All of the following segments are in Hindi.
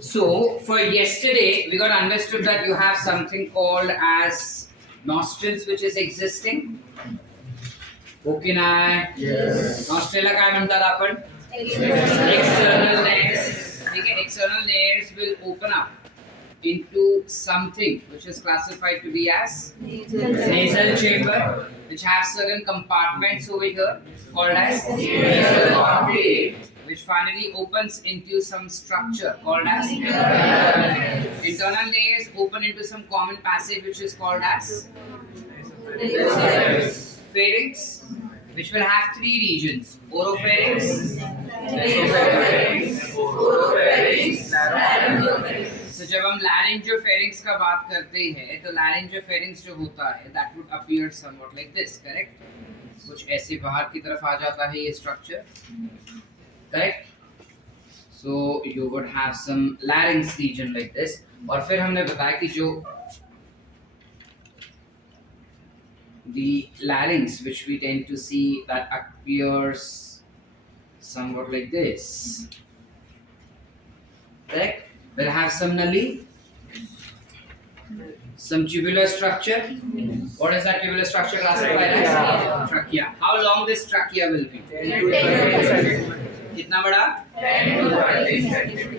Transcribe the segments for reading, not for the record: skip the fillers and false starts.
So for yesterday, we got understood that you have something called as nostrils, which is existing. Okay, ना Yes. nostril काय म्हणतात आपण? External layers. Okay, external layers will open up into something which is classified to be as nasal chamber, which have certain compartments over here called as nasal compartment, which finally opens into some structure called as internal layers open into some common passage which is called as pharynx, which will have three regions: oropharynx, So जब हम laryngopharynx का बात करते हैं तो laryngopharynx जो होता है that would appear somewhat like this, correct? कुछ ऐसे बाहर की तरफ आ जाता है ये structure, correct? So you would have some larynx region like this. और फिर हमने बताया कि जो the larynx which we tend to see that appears somewhat like this, correct? Will have some nulli, some tubular structure. What is that tubular structure classified as? Trachea. How long this trachea will be? कितना बड़ा?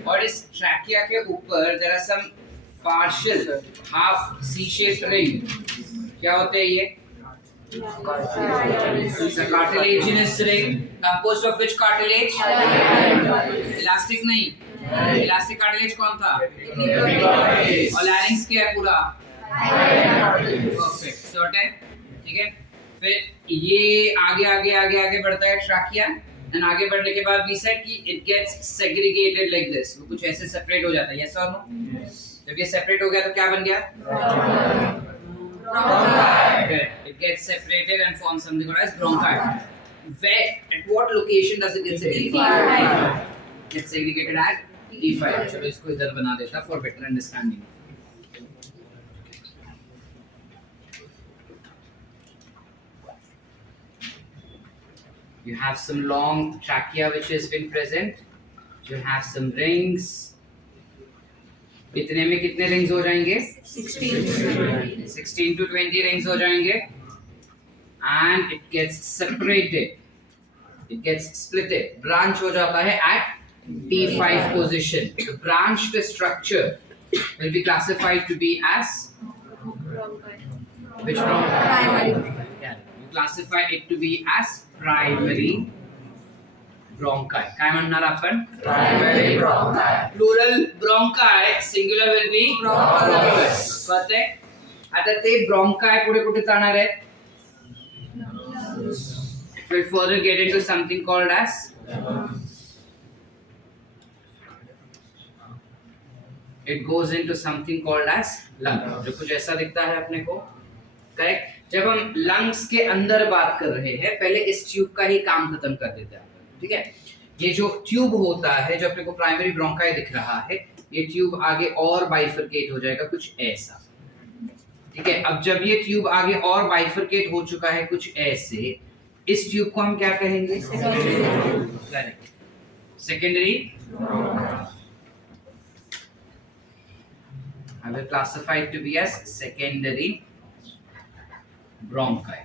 और इस trachea के ऊपर there are some partial half C-shaped ring. क्या होते हैं ये? It's a cartilaginous ring composed of which cartilage? Elastic नहीं. इलास्टिक कार्टिलेज कौन था? और लैरिंक्स क्या है पूरा? परफेक्ट, सर्टेन, ठीक है। फिर ये आगे आगे आगे आगे बढ़ता है ट्रैकिया, एंड आगे बढ़ने के बाद वी सेड कि it gets segregated like this, वो कुछ ऐसे सेपरेट हो जाता है, यस और नो? जब ये सेपरेट हो गया तो क्या बन गया? Bronchi. It gets separated and form something called as bronchi. Where, at what location does it get segregated? Gets segregated as E5. चलो इसको इधर बना देता for better understanding. You have some long trachea which has been present. You have some rings. इतने में कितने rings हो जाएंगे? 16 to 20 rings हो जाएंगे. And it gets separated. It gets splitted. Branch हो जाता है at T5 position. The branched structure will be classified to be as which primary? Yeah, you classify it to be as primary bronchi. काय म्हणणार आपण? Primary bronchi. Plural bronchi, singular will be bronchus. Correct? आता ते bronchi पुढे कुठे जाणार आहे? It will further get into something called as it goes into something called as lung, जो कुछ ऐसा दिखता है अपने को, करेक्ट? जब हम लंग्स के अंदर बात कर रहे हैं पहले इस ट्यूब का ही काम खत्म कर देते हैं, ठीक है? ये जो ट्यूब होता है जो अपने को प्राइमरी ब्रोंकाई दिख रहा है, ये ट्यूब आगे और बाइफरकेट हो जाएगा कुछ ऐसा, ठीक है? अब जब ये ट्यूब आगे और बाइफरकेट हो चुका है कुछ ऐसे, इस ट्यूब को हम क्या कहेंगे? Correct, secondary. I will classify it to be as secondary bronchi.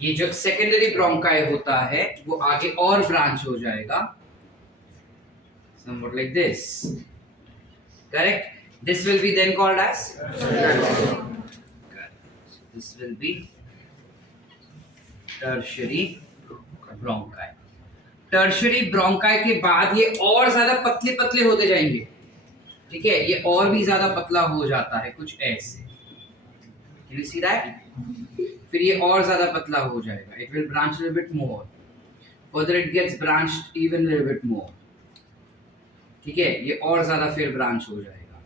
ये जो secondary bronchi होता है वो आगे और branch हो जाएगा somewhat like this, correct? This will be then called as this will be tertiary bronchi. Tertiary bronchi के बाद ये और ज्यादा पतले पतले होते जाएंगे, ठीक है? ये और भी ज्यादा पतला हो जाता है कुछ ऐसे, Can you see that? फिर ये और ज्यादा पतला हो जाएगा, it will branch a little bit more, further it gets branched even a little bit more, ठीक है? ये और ज्यादा फिर ब्रांच हो जाएगा,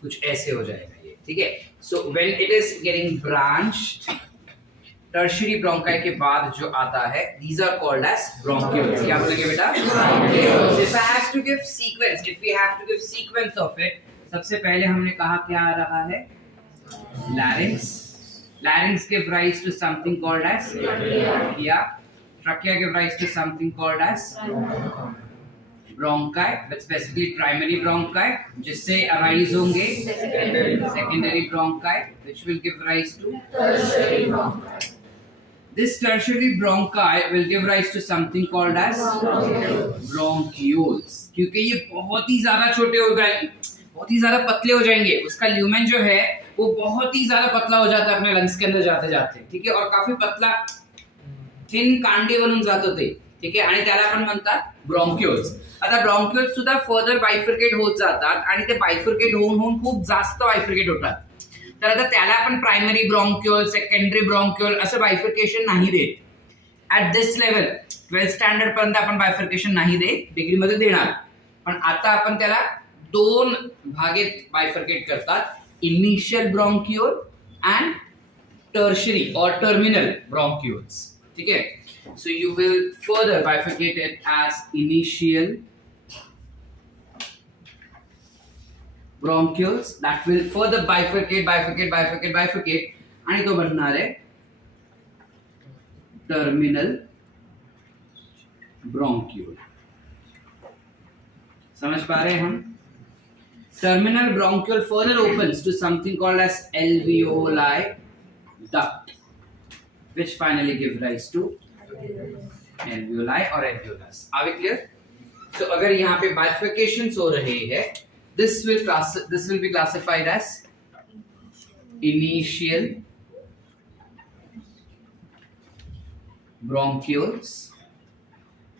कुछ ऐसे हो जाएगा ये, ठीक है? So when it is getting branched, tertiary bronchi के बाद जो आता है these are called as bronchioles. क्या बोलेंगे बेटा? Bronchioles. If I have to give sequence, if we have to give sequence of it, सबसे पहले हमने कहा क्या आ रहा है? larynx, Larynx give rise to something called as trachea. Trachea give rise to something called as bronchi, but specifically primary bronchi, जिससे arise होंगे secondary bronchi, which will give rise to tertiary bronchi. this tertiary bronchi will give rise to something called as bronchioles. क्योंकि ये बहुत ही ज्यादा छोटे हो गए, बहुत ही ज्यादा पतले हो जाएंगे, उसका ल्यूमेन जो है वो बहुत ही ज्यादा पतला हो जाता है अपने लंग्स के अंदर जाते जाते, ठीक है, और काफी पतला थिन कांडे बनून जात होते, ठीक आहे, आणि त्याला आपण म्हणतात ब्रॉन्क्युल्स. आता ब्रॉन्क्युल्स सुद्धा फर्दर बायफर्केट होत जातात आणि ते बायफर्केट होऊन खूप जास्त बायफर्केट होतात. तर आता त्याला आपण प्रायमरी ब्रॉन्क्युल, सेकंडरी ब्रॉन्क्युल असं बायफर्केशन नाही देत. At this level 12th standard पर्यंत आपण बायफर्केशन नाही देत, डिग्री मध्ये देणार, पण आता आपण त्याला दोन भागेत बायफर्केट करतात, इनिशियल ब्रॉन्क्युल अँड टर्शरी और टर्मिनल ब्रॉन्क्युल्स. ठीक है, so you will further bifurcate it as initial bronchioles that will further bifurcate आणि तो बनणार आहे terminal bronchiole. समझ पा रहे हैं हम? Terminal bronchiole further opens to something called as alveoli duct, which finally give rise to alveoli or alveolus. Are we clear? So अगर यहाँ पे bifurcations हो रहे हैं, this will be classified as initial bronchioles,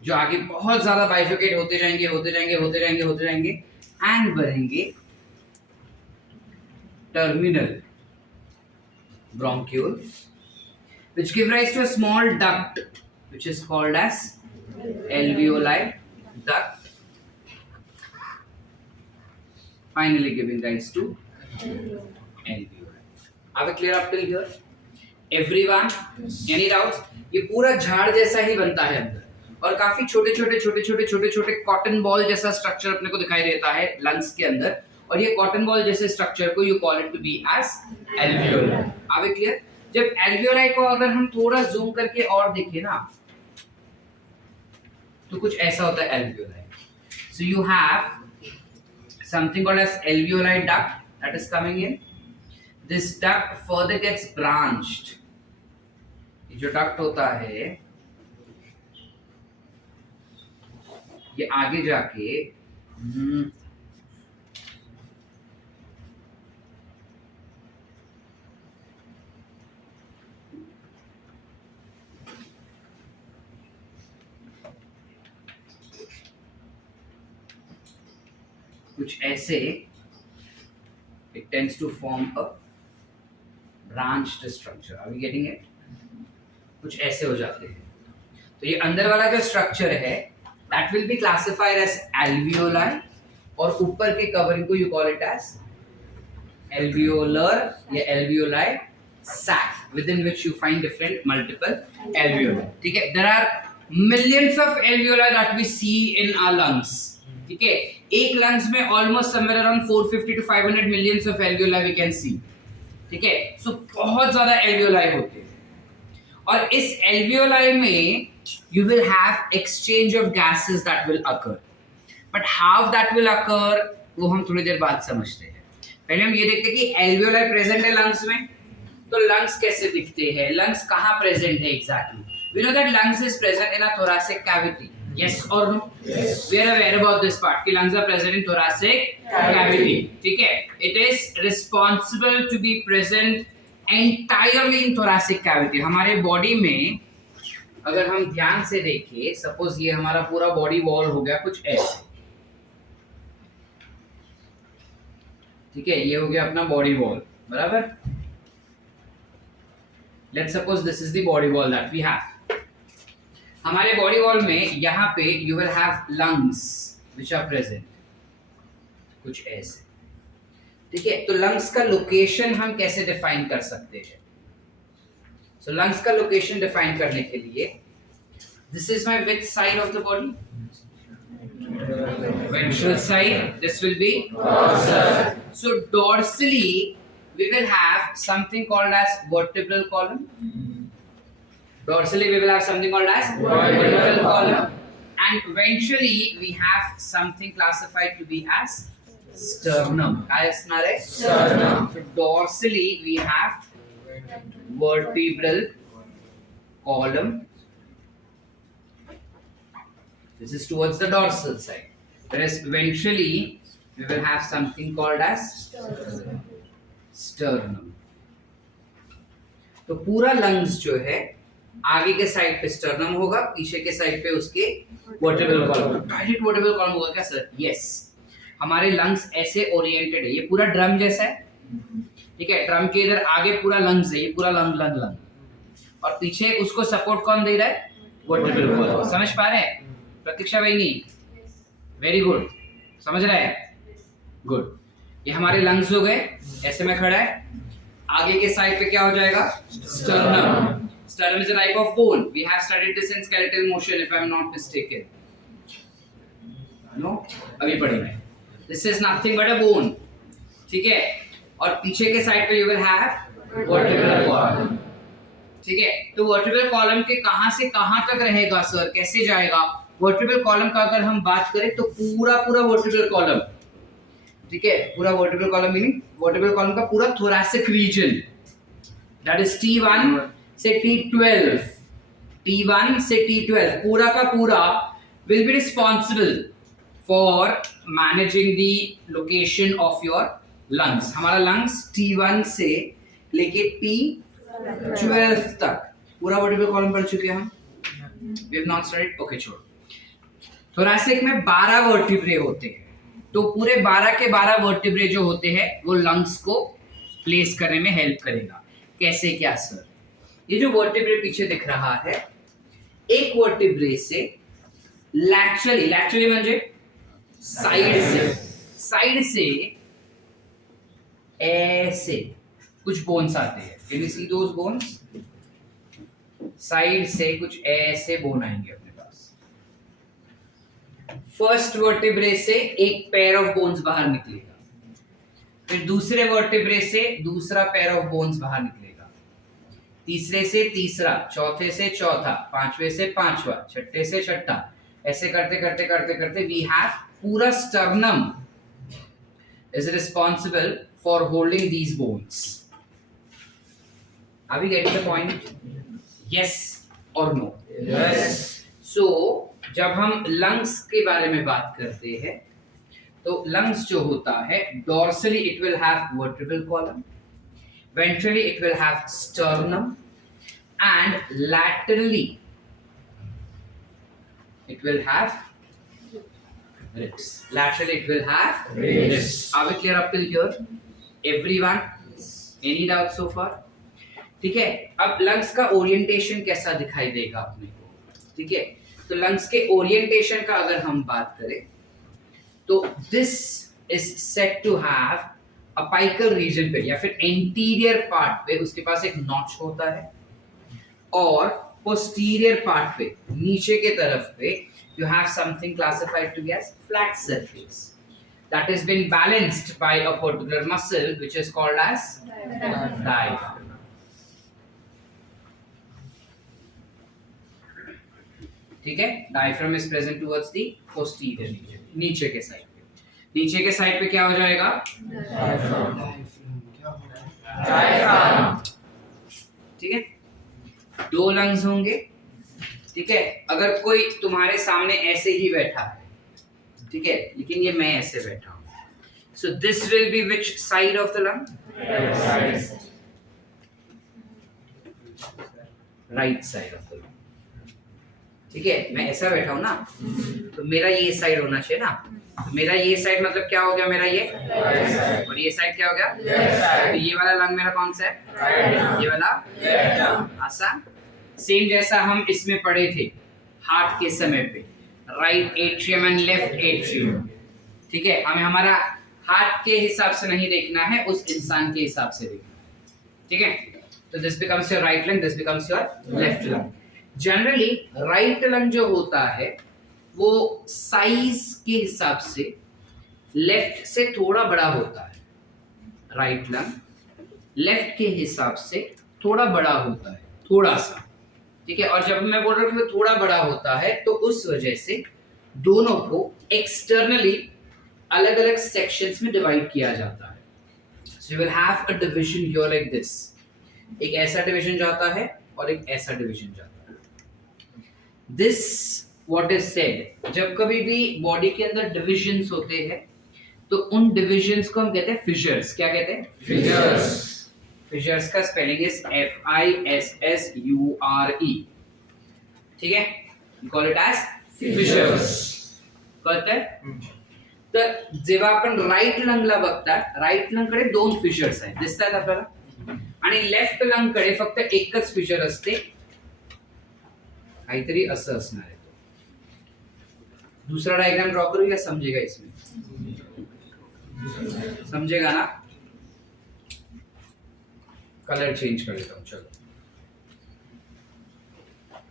जो आगे बहुत ज्यादा bifurcate होते जाएंगे and बनेंगे terminal bronchiole, which give rise to a small duct which is called as alveoli duct, finally giving rise to alveoli. Are we clear up till here? Everyone? Any doubts? ये पूरा झाड़ जैसा ही बनता है अंदर और काफी छोटे छोटे कॉटन बॉल जैसा स्ट्रक्चर अपने को दिखाई देता है लंग्स के अंदर, और ये कॉटन बॉल जैसे स्ट्रक्चर को you call it to be as alveoli. Are we clear? जब alveoli को अगर हम थोड़ा जूम करके और देखें ना तो कुछ ऐसा होता है alveoli. So you have something called as alveoli duct that is coming in. This duct further gets branched. ये जो duct होता है ये आगे जाके कुछ ऐसे it tends to form a branched structure. Are we getting it? कुछ ऐसे हो जाते हैं. तो ये अंदर वाला जो स्ट्रक्चर है that will be classified as alveoli, और ऊपर के कवरिंग को you call it as alveolar या alveoli sac, within which you find different multiple alveoli. ठीक है, there are millions of alveoli that we see in our lungs. ठीक है, एक लंग्स में almost somewhere around 450 to 500 millions of alveoli we can see. ठीक है, सो बहुत ज्यादा एल्वियोलाई होते हैं, और इस एल्वियोलाई में you will have exchange of gases that will occur, but how that will occur वो हम थोड़ी देर बाद समझते हैं. पहले हम ये देखते हैं कि एल्वियोलाई प्रेजेंट है लंग्स में, तो लंग्स कैसे दिखते हैं, लंग्स कहाँ प्रेजेंट है exactly. We know that lungs is present in a thoracic cavity. Yes or no? Yes. We are aware about this part कि lungs are present in thoracic cavity. ठीक है, it is responsible to be present entirely in thoracic cavity. हमारे बॉडी में अगर हम ध्यान से देखें, सपोज ये हमारा पूरा बॉडी वॉल हो गया कुछ ऐसे, ठीक है, ये हो गया अपना बॉडी वॉल, बराबर. Let's suppose this is the body wall that we have. हमारे बॉडी वॉल में यहाँ पे you will have lungs which are present कुछ ऐसे. ठीक है, तो लंग्स का लोकेशन हम कैसे डिफाइन कर सकते हैं. सो लंग्स का लोकेशन डिफाइन करने के लिए this is my which side of the body, ventral side. This will be dorsal. So dorsally we will have something called as vertebral column. Dorsally we will have something called as vertebral column, and eventually we have something classified to be as sternum. काय असणार आहे? Sternum. So dorsally we have vertebral column. This is towards the dorsal side. Whereas eventually we will have something called as sternum. तो पूरा लंग्स जो है आगे के साइड पे स्टर्नम होगा, पीछे के साइड पे उसके vertebral column. Direct vertebral column होगा क्या सर? यस। हमारे लंग्स ऐसे ओरिएंटेड है, ये पूरा ड्रम जैसा है, ठीक है। ड्रम के इधर आगे पूरा लंग्स है, ये पूरा लंग लंग लंग, और पीछे उसको सपोर्ट कौन दे रहा है? Vertebral column. समझ पा रहे हैं प्रतीक्षा भाई? वेरी गुड, समझ रहे हैं? गुड। ये हमारे लंग्स हो गए, ऐसे में खड़ा है। आगे के साइड पे क्या हो जाएगा? Sternum. Sternum is a type of bone. We have studied this in skeletal motion, if I am not mistaken. No? अभी पढ़ेंगे। This is nothing but a bone. ठीक है? और पीछे के साइड पे you will have vertebral column. ठीक है? तो vertebral column के कहाँ से कहाँ तक रहेगा सर? कैसे जाएगा? Vertebral column का अगर हम बात करें तो पूरा vertebral column, ठीक है? पूरा vertebral column meaning vertebral column का पूरा thoracic region, that is T1 से T12, T1 से T12 पूरा का पूरा will be responsible for managing the location of your lungs. हमारा lungs T1 से लेके T12 तक पूरा vertebral column पढ़ चुके हैं हम? We have not studied? Okay, छोड़ो। thoracic में 12 vertebrae होते हैं, तो पूरे 12 के 12 vertebrae जो होते हैं वो lungs को प्लेस करने में हेल्प करेगा। कैसे क्या सर? ये जो वर्टिब्रे पीछे दिख रहा है, एक वर्टिब्रे से लैटरली म्हणजे साइड से ऐसे कुछ बोन्स आते हैं। Can you see those bones? Side से कुछ ऐसे बोन आएंगे अपने पास। फर्स्ट वर्टिब्रे से एक पेयर ऑफ बोन्स बाहर निकलेगा, फिर दूसरे वर्टिब्रे से दूसरा पेयर ऑफ बोन्स बाहर निकलेगा, तीसरे से तीसरा, चौथे से चौथा, पांचवे से पांचवा, छठे से छठा, ऐसे करते करते करते करते वी हैव पूरा sternum is responsible for holding these bones. Are we getting the point? Yes और नो? Yes. सो जब हम लंग्स के बारे में बात करते हैं तो लंग्स जो होता है, dorsally it will have vertebral column, ventrally it will have sternum, and laterally it will have ribs. Laterally it will have Ribs. Are we clear up till here? Everyone? Any doubt so far? ठीक है। अब लंग्स का ओरिएंटेशन कैसा दिखाई देगा अपने को? ठीक है, तो लंग्स के ओरिएंटेशन का अगर हम बात करें तो this is said to have apical region पे या फिर एंटीरियर पार्ट पे उसके पास एक नॉच होता है, और पोस्टीरियर पार्ट पे नीचे के तरफ पे you have something classified to be as flat surface that has been balanced by a particular muscle which is called as diaphragm. ठीक है, diaphragm is present towards the posterior region, नीचे के साइड पे। नीचे के साइड पे क्या हो जाएगा? Diaphragm. ठीक है, दो लंग्स होंगे। ठीक है, अगर कोई तुम्हारे सामने ऐसे ही बैठा है, ठीक है, लेकिन ये मैं ऐसे बैठा हूं, so this will B which side of the lung? Right side of the lung. ठीक है, मैं ऐसा बैठा हूं ना, तो मेरा ये साइड होना चाहिए ना। तो मेरा ये साइड मतलब क्या हो गया? मेरा ये, और ये साइड क्या हो गया? तो ये वाला लंग मेरा कौन सा है? ये वाला। आसान। सेम जैसा हम इसमें पढ़े थे हार्ट के समय पे, right atrium and left atrium. ठीक है, हमें हमारा हार्ट के हिसाब से नहीं देखना है, उस इंसान के हिसाब से देखना है। ठीक है, तो this becomes your right lung, this becomes your left lung. Generally right lung जो होता है वो साइज के हिसाब से लेफ्ट से थोड़ा बड़ा होता है। राइट लंग लेफ्ट के हिसाब से थोड़ा बड़ा होता है, थोड़ा सा, ठीक है। और जब मैं बोल रहा हूँ कि थोड़ा बड़ा होता है तो उस वजह से दोनों को एक्सटर्नली अलग अलग सेक्शंस में डिवाइड किया जाता है। So you will have a division here like this, एक ऐसा डिवीजन जाता है और एक ऐसा डिवीजन जाता है। दिस व्हाट इज सेड, जब कभी भी बॉडी के अंदर डिविजन्स होते हैं तो उन डिविजन्स को हम कहते हैं फिशर्स। क्या कहते हैं? Fissures. फिशर्स का स्पेलिंग इज FISSURE, ठीक है। कॉल इट एज फिशर्स, कळतंय? तर जेव्हा आपण राईट लंगला बघता, राईट लंग कडे दोन फिशर्स आहेत, दिसतात आपल्याला, आणि लेफ्ट लंग कडे फक्त एकच फिशर असते, काहीतरी असं असणार आहे। दूसरा डायग्राम ड्रॉ करूँ या समझेगा इसमें? समझेगा ना? कलर चेंज कर देता हूँ, चलो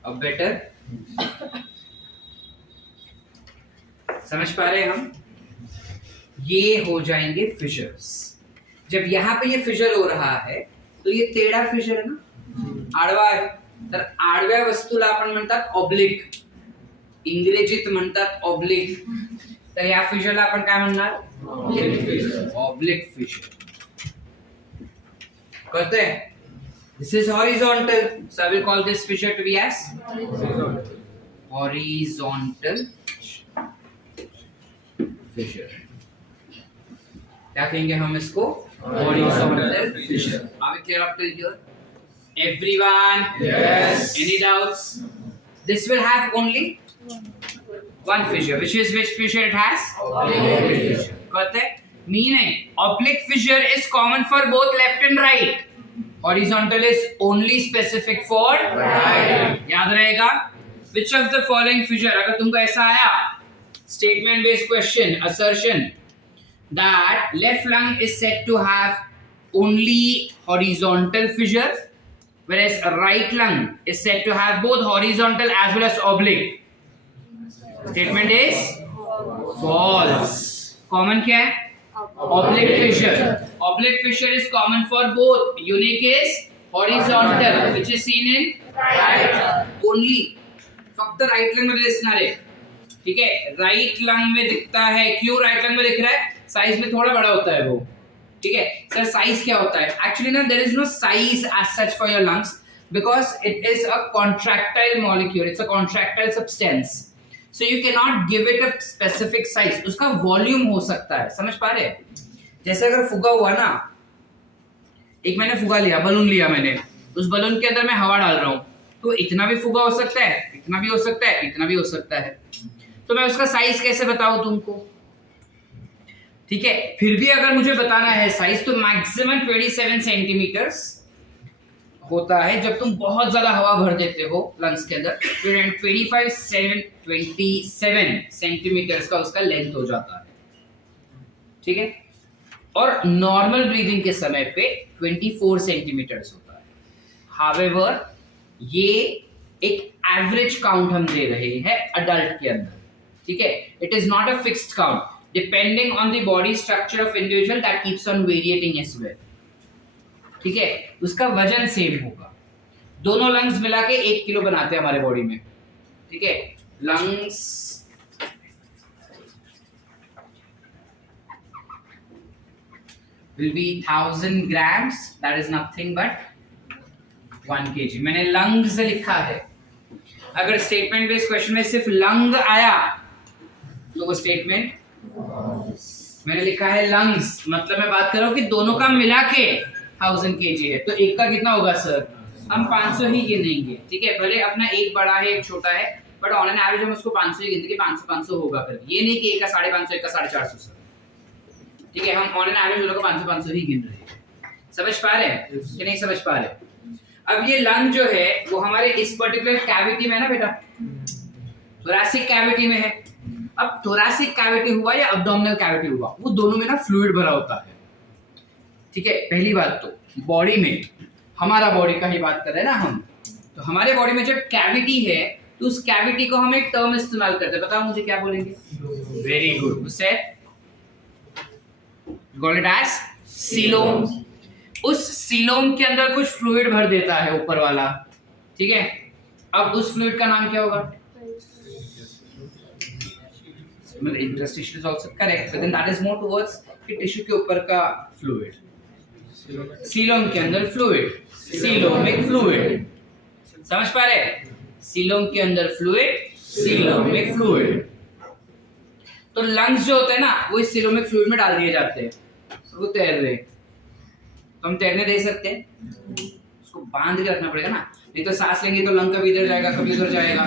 अब बेटर समझ पा रहे हैं हम? ये हो जाएंगे फिशर्स। जब यहाँ पे ये फिशर हो रहा है तो ये टेढ़ा फिशर है ना, आडवा आहे, तर आडव्या वस्तूला आपण म्हणतात ऑब्लिक, इंग्रजीत म्हणतात ऑब्लिक, तर या फिशरला आपण काय म्हणणार? ऑब्लिक फिशर, कळतंय? This is horizontal, so I will call this fissure to be as horizontal fissure. क्या कहेंगे हम इसको? Horizontal fissure. Are we clear up till here? Everyone? Yes. Any doubts? This will have only one fissure. Which fissure it has? Oblique fissure. Got it? Meaning, oblique fissure is common for both left and right. Horizontal is only specific for Right. याद रहेगा? Which of the following fissure? अगर तुमको ऐसा आया, statement based question, assertion that left lung is said to have only horizontal fissure, whereas a right lung is said to have both horizontal as well as oblique. Statement is false. Common क्या है? Oblique fissure. Oblique fissure is common for both. Unique is horizontal, which is seen in right only. फक्त right lung में दिखना है, ठीक है? Right lung में दिखता है, क्यों right lung में दिख रहा है? Size में थोड़ा बड़ा होता है वो, ठीक है। सर साइज क्या होता है? एक्चुअली ना there is no size as such for your lungs because it is a contractile molecule, it's a contractile substance, so you can not give it a specific size. उसका वॉल्यूम हो सकता है, समझ पा रहे हैं? जैसे अगर फुगा हुआ ना, एक मैंने फुगा लिया, बलून लिया मैंने, उस बलून के अंदर मैं हवा डाल रहा हूँ, तो इतना भी फुगा हो सकता है, इतना भी हो सकता है, इतना भी हो सकता है, तो मैं उसका साइज कैसे बताऊं तुमको? ठीक है, फिर भी अगर मुझे बताना है साइज तो मैक्सिमम 27 सेंटीमीटर्स होता है जब तुम बहुत ज्यादा हवा भर देते हो लंग्स के अंदर, फिर 27 सेंटीमीटर्स का उसका लेंथ हो जाता है, ठीक है। और नॉर्मल ब्रीदिंग के समय पे 24 सेंटीमीटर्स होता है। हावेवर ये एक एवरेज काउंट हम दे रहे हैं अडल्ट के अंदर, ठीक है। It is not a fixed count, depending on the body structure of individual that keeps on varying as well, ठीक है। उसका वजन सेम होगा, दोनों लंग्स मिला के 1 किलो बनाते हैं हमारे बॉडी में, ठीक है। Lungs will be 1000 grams, that is nothing but 1 kg। मैंने लंग्स लिखा है, अगर स्टेटमेंट बेस्ड क्वेश्चन में सिर्फ लंग आया तो वो स्टेटमेंट, मैंने लिखा है लंग्स, मतलब मैं बात कर रहा हूँ कि दोनों का मिला के 1000 kg है, तो एक का कितना होगा सर? हम 500 ही गिनेंगे, ठीक है। भले अपना एक बड़ा है एक छोटा है, बट ऑन एन एवरेज हम उसको 500 ही गिनते कि 500 होगा करके, ये नहीं कि एक का 550, एक का 450 सर, ठीक है। हम ऑन एन एवरेज दोनों को 500 ही गिन रहे हैं। समझ पा रहे हैं कि नहीं समझ पा रहे? अब ये लंग जो है वो हमारे इस पर्टिकुलर कैविटी में है ना बेटा, थोरैसिक कैविटी में है। अब थोरैसिक कैविटी हुआ या अब्डोमिनल कैविटी हुआ, वो दोनों में ना फ्लूइड भरा होता है, ठीक है। पहली बात तो बॉडी में, हमारा बॉडी का ही बात कर रहे हैं ना हम, तो हमारे बॉडी में जब कैविटी है तो उस कैविटी को हम एक टर्म इस्तेमाल करते हैं, बताओ मुझे क्या बोलेंगे? Very good, call it as coelom. उस सीलोम के अंदर कुछ फ्लूइड भर देता है ऊपर वाला, ठीक है। अब उस फ्लूइड का नाम क्या होगा? मतलब interstitial is also correct, but then that is more towards कि टिश्यू के ऊपर का फ्लूइड, सीलोम के अंदर फ्लूइड, सीलोमिक फ्लूइड। समझ पा रहे? सीलोम के अंदर फ्लूइड, सीलोमिक फ्लूइड। तो लंग्स जो होते हैं ना, वो इस सीलोमिक फ्लूइड में डाल दिए जाते हैं, वो तैर रहे। तो हम तैरने दे सकते हैं, उसको बांध के रखना पड़ेगा ना, नहीं तो सांस लेंगे तो लंग कभी इधर जाएगा कभी उधर जाएगा,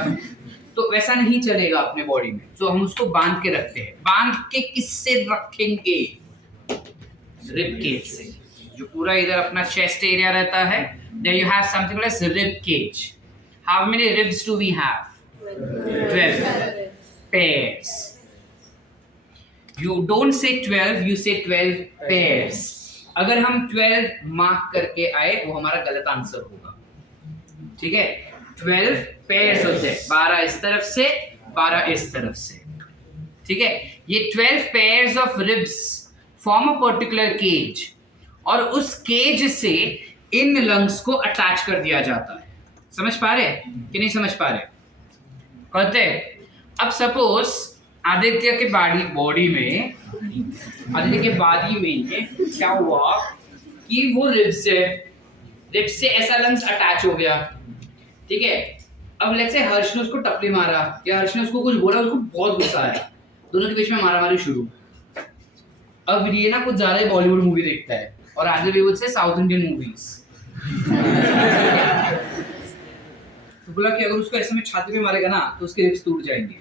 तो वैसा नहीं चलेगा अपने बॉडी में। तो हम उसको बांध के रखते हैं। बांध के किससे रखेंगे? रिब केज से, जो पूरा इधर अपना चेस्ट एरिया रहता है। There you have something like rib cage. How many ribs do we have? 12 pairs. You don't say 12, you say 12 pairs. अगर हम 12 मार्क करके आए वो हमारा गलत आंसर होगा, ठीक है। 12 पेयर्स होते हैं, 12 इस तरफ से 12 इस तरफ से, ठीक है। ये 12 pairs of ribs form a particular cage, और उस केज से इन लंग्स को अटैच कर दिया जाता है। समझ पा रहे कि नहीं समझ पा रहे? कहते अब सपोज आदित्य के बॉडी में क्या हुआ कि वो रिब्स से ऐसा लंग्स अटैच हो गया, ठीक है। अब लेट्स से हर्ष ने उसको टपली मारा या हर्ष ने उसको कुछ बोला, उसको बहुत गुस्सा आया, दोनों के बीच में मारामारी शुरू। अब ये ना कुछ ज्यादा ही बॉलीवुड मूवी देखता है और आदित्य भी से साउथ इंडियन मूवीज। तो बोला कि अगर उसको ऐसे में छाती में मारेगा ना तो उसके रिब्स टूट जाएंगे।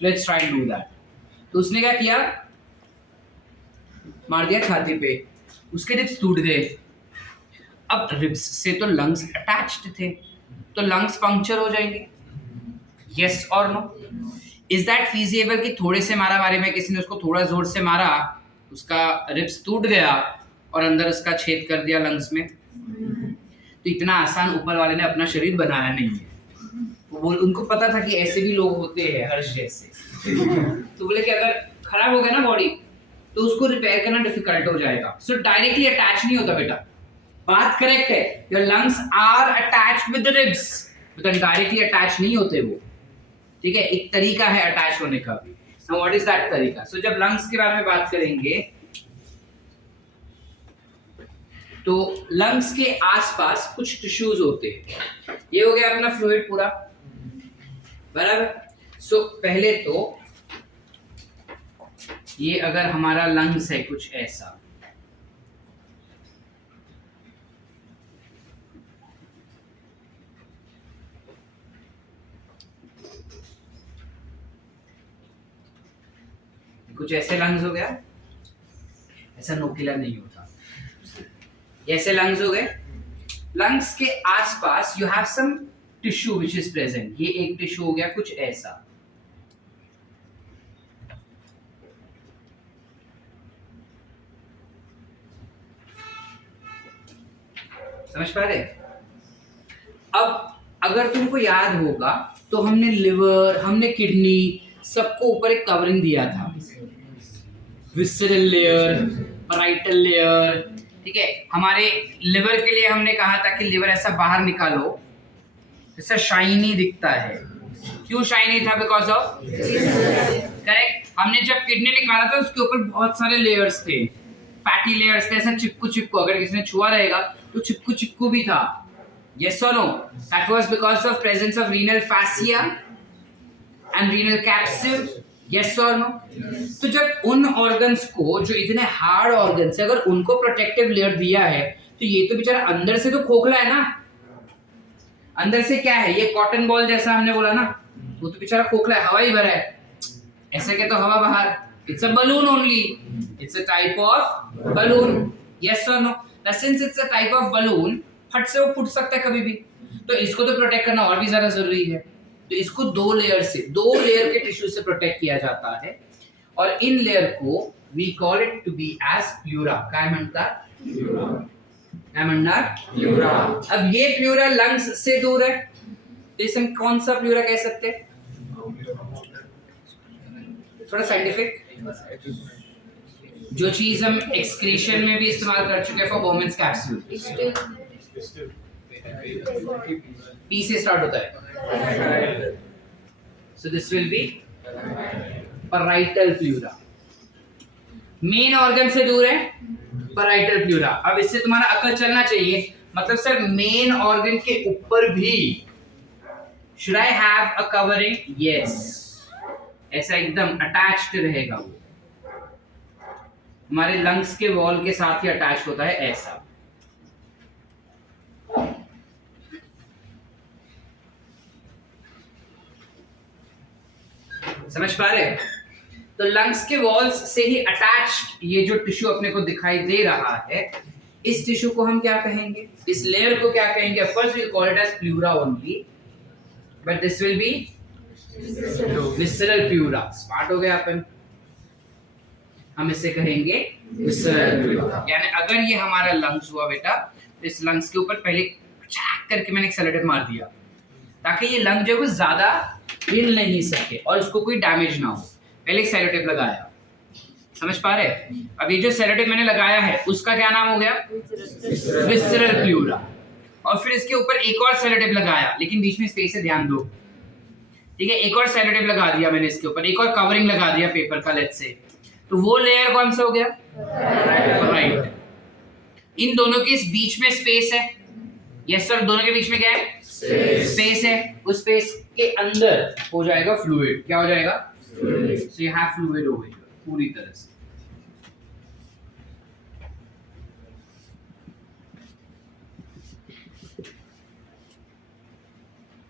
Let's try to do that. तो उसने क्या किया, मार दिया छाती पे, उसके रिब्स टूट गए। अब रिब्स से तो लंग्स अटैच्ड थे, तो लंग्स पंक्चर हो जाएंगे। यस और नो? इज दैट फीजिबल कि थोड़े से मारामारी में किसी ने उसको थोड़ा जोर से मारा, उसका रिब्स टूट गया और अंदर उसका छेद कर दिया लंग्स में? तो इतना आसान ऊपर वाले ने अपना शरीर बनाया नहीं है। वो उनको पता था कि ऐसे भी लोग होते हैं हर्ष जैसे। तो बोले कि अगर खराब हो गया ना बॉडी तो उसको रिपेयर करना डिफिकल्ट हो जाएगा। सो डायरेक्टली अटैच नहीं होता बेटा, बात करेक्ट है। Your lungs are attached with the ribs, but directly attach नहीं होते वो, ठीक है। एक तरीका है अटैच होने का भी। नाउ व्हाट इज दैट तरीका? सो जब लंग्स के बारे में बात करेंगे तो लंग्स के आसपास कुछ टिश्यूज होते हैं। ये हो गया अपना फ्लूइड पूरा, बराबर। सो पहले तो ये अगर हमारा लंग्स है कुछ ऐसा, कुछ ऐसे लंग्स हो गया, ऐसा नोकीला नहीं होता, ऐसे लंग्स हो गए। लंग्स के आसपास you have some tissue which is present. ये एक टिश्यू हो गया कुछ ऐसा, समझ पा रहे? अब अगर तुमको याद होगा तो हमने लिवर, हमने किडनी, सबको ऊपर एक कवरिंग दिया था, विसरल लेयर, पैराइटल लेयर, ठीक है। हमारे लिवर के लिए हमने कहा था कि लिवर ऐसा बाहर निकालो, ऐसा शाइनी दिखता है। क्यों शाइनी था? Because of, correct. हमने जब किडनी निकाला था उसके ऊपर बहुत सारे लेयर्स थे, फैटी लेयर्स थे, ऐसा चिपकू चिपकू, अगर किसी ने छुआ रहेगा तो चिपकू चिपकू भी था। Yes or no? That was because of presence of renal fascia and renal capsule. Yes or no? तो जब उन ऑर्गन्स को, जो इतने हार्ड ऑर्गन्स है, अगर उनको प्रोटेक्टिव लेयर दिया है तो ये तो बेचारा अंदर से तो खोखला है ना। अंदर से क्या है? ये कॉटन बॉल जैसा हमने बोला ना, वो तो बेचारा खोखला है, हवा ही भरा है। ऐसे के तो हवा बाहर, it's a balloon only, it's a type of balloon. Yes और no? Since it's a type of balloon, फट से वो फूट सकता है कभी भी, तो इसको तो प्रोटेक्ट करना और भी ज्यादा जरूरी है। तो इसको दो लेयर के टिश्यू से प्रोटेक्ट किया जाता है, और इन लेयर को we call it to be as pleura. काय म्हणतात? प्लूरा। अब ये प्लूरा लंग्स से दूर है, तो इसे हम कौन सा प्लूरा कह सकते हैं? थोड़ा साइंटिफिक, जो चीज हम एक्सक्रीशन में भी इस्तेमाल कर चुके हैं फॉर बोमेंस कैप्सूल, पी से स्टार्ट होता है, so this will B parietal pleura. Main organ से दूर है पैराइटल प्लूरा। अब इससे तुम्हारा अकल चलना चाहिए, मतलब सर मेन ऑर्गन के ऊपर भी should I have a covering? Yes, ऐसा एकदम अटैच्ड रहेगा वो, हमारे लंग्स के वॉल के साथ ही अटैच होता है ऐसा। समझ पा रहे? तो लंग्स के वॉल्स से ही अटैच्ड ये जो टिश्यू अपने को दिखाई दे रहा है, इस टिश्यू को हम क्या कहेंगे, इस लेयर को क्या कहेंगे? First we call it as pleura only, but this will be visceral pleura. Smart हो गए अपन, हम इसे कहेंगे विसरल प्लूरा। यानी अगर ये हमारा लंग्स हुआ बेटा, तो इस लंग्स के ऊपर पहले चैक करके मैंने एक सेलोटेप मार दिया ताकि ये लंग जो है वो ज्यादा हिल नहीं सके और इसको कोई डैमेज ना हो। पहले एक सेलोटेप लगाया, समझ पा रहे? अब ये जो सेलोटेप मैंने लगाया है उसका क्या नाम हो गया? Visceral pleura. और फिर इसके ऊपर एक और सेलोटेप लगाया, लेकिन बीच में स्पेस है, ध्यान दो, ठीक है? एक और सेलोटेप लगा दिया मैंने इसके ऊपर, एक और कवरिंग लगा दिया पेपर का, लेट्स से, तो वो लेयर कौन सा हो गया? राइट। इन दोनों के बीच में स्पेस है, यस सर, दोनों के बीच में क्या है? स्पेस है। उस स्पेस के अंदर हो जाएगा फ्लूइड। क्या हो जाएगा? So you have fluid over here पूरी तरह से।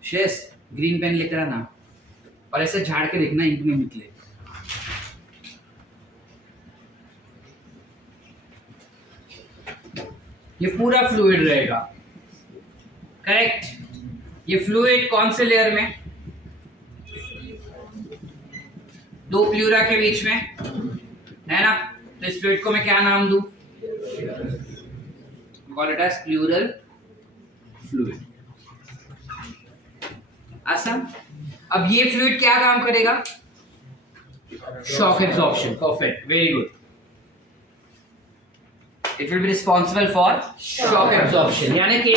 शेष ग्रीन पेन लेकर आना और ऐसे झाड़ के देखना इंक में निकले। ये पूरा फ्लूइड रहेगा, करेक्ट? ये फ्लूइड कौन से लेयर में? दो प्लूरा के बीच में है ना। तो इस फ्लूइड को मैं क्या नाम दूं? Call it as pleural fluid. आसान। अब ये फ्लूइड क्या काम करेगा? Shock absorption. Perfect, very good. It will be responsible for shock absorption. यानी कि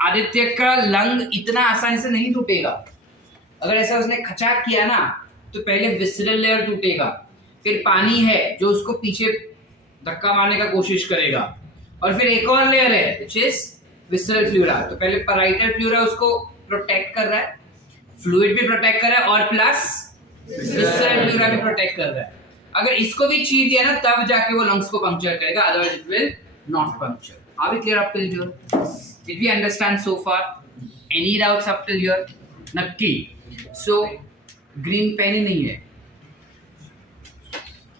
आदित्य का लंग इतना आसानी से नहीं टूटेगा। अगर ऐसा उसने खचाक किया ना, तो पहले विसरल लेयर टूटेगा, फिर पानी है जो उसको पीछे धक्का मारने का कोशिश करेगा, और फिर एक और लेयर है व्हिच इज विसरल प्लूरा। तो पहले पैराइटल प्लूरा उसको प्रोटेक्ट कर रहा है, फ्लूइड भी प्रोटेक्ट कर रहा है, और प्लस विसरल प्लूरा भी प्रोटेक्ट कर रहा है। अगर इसको भी चीर दिया ना, तब जाके वो लंग्स को पंक्चर करेगा, otherwise it will not puncture. Are we clear up till here? Did we understand so far? Any doubts up till here? नक्की। सो ग्रीन पेन ही नहीं है,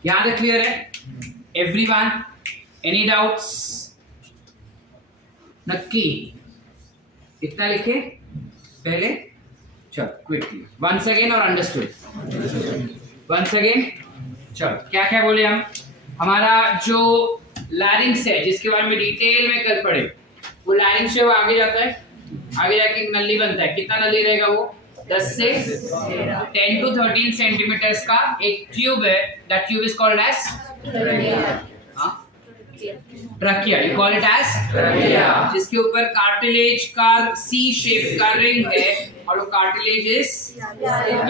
याद है? क्लियर है एवरीवन? Any doubts? नक्की। इतना लिखे पहले, चल क्विकली वंस अगेन और अंडरस्टूड वंस अगेन। चल क्या क्या बोले हम? हमारा जो लैरिंग्स है, जिसके बारे में डिटेल में कल पढ़े, वो लैरिंग्स है, वो आगे जाता है, आगे जाके एक नली बनता है। कितना नली रहेगा वो? 10 से 10 to 13 सेंटीमीटर्स का एक ट्यूब है। That tube is called as trachea. You call it as trachea, जिसके ऊपर कार्टिलेज का सी शेप का रिंग है, और वो cartilage is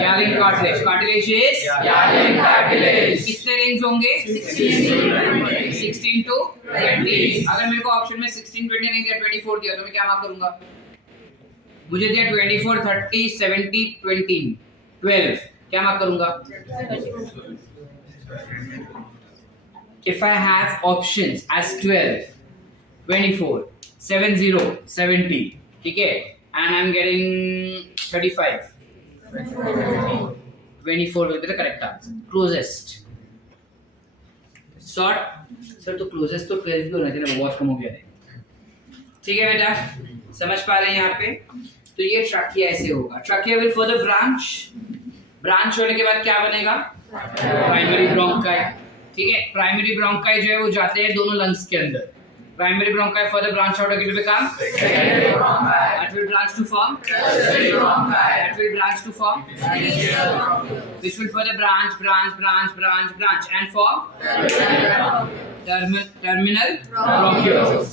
hyaline cartilage. Cartilage is hyaline cartilage. कितने रिंग्स होंगे? 16 to 20। अगर मेरे को ऑप्शन में 16, 20 नहीं दिया, 24 दिया, तो मैं क्या मार्क करूंगा? मुझे दिया 24, 30, 70, 20, 12, क्या मार्क करूंगा? If I have options as 12, 24, 70, 70, ठीक है, and I'm getting 35, 24 will be the correct answer. Closest. Short, sir तो closest तो 12 भी होना चाहिए, बहुत कम हो गया है। ठीक है बेटा, समझ पा रहे हैं यहाँ पे? तो ये ट्रकिया ऐसे होगा। ट्रकिया विल फर्दर ब्रांच होने के बाद क्या बनेगा? Primary bronchi. ठीक है, प्राइमरी ब्रोंकाई जो है वो जाते हैं दोनों लंग्स के अंदर। Primary bronchi further branch out again to become Secondary bronchi. that will branch to form Tertiary bronchi. that will branch to form Initial bronchiole. which will further branch and form terminal bronchioles.